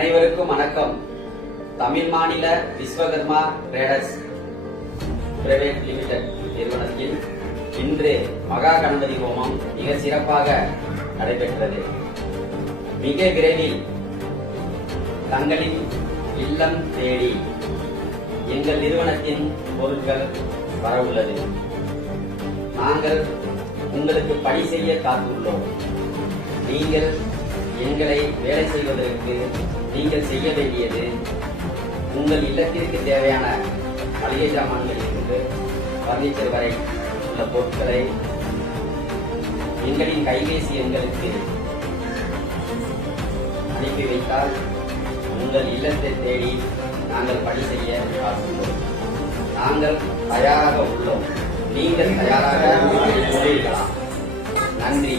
அனைவருக்கும் வணக்கம். தமிழ் மாநில விஸ்வகர்மா ட்ரேடர்ஸ் பிரைவேட் லிமிடெட் நிறுவனத்தில் இன்று மகா கணபதி ஹோமம் மிக சிறப்பாக நடைபெற்றது. மிக விரைவில் தங்களின் இல்லம் தேடி எங்கள் நிறுவனத்தின் பொருட்கள் வரவுள்ளது. நாங்கள் உங்களுக்கு பணி செய்ய காத்துள்ளோம். நீங்கள் எங்களை வேலை செய்வதற்கு நீங்கள் செய்ய வேண்டியது, உங்கள் இல்லத்திற்கு தேவையான மளிகை சாமான்களிலிருந்து பர்னிச்சர் வரை உள்ள பொருட்களை எங்களின் கைபேசி எண்களுக்கு அனுப்பி வைத்தால் உங்கள் இல்லத்தை தேடி நாங்கள் பணி செய்ய காத்துள்ளோம். நாங்கள் தயாராக உள்ளோம். நீங்கள் தயாராக உள்ளீர்களா? நன்றி.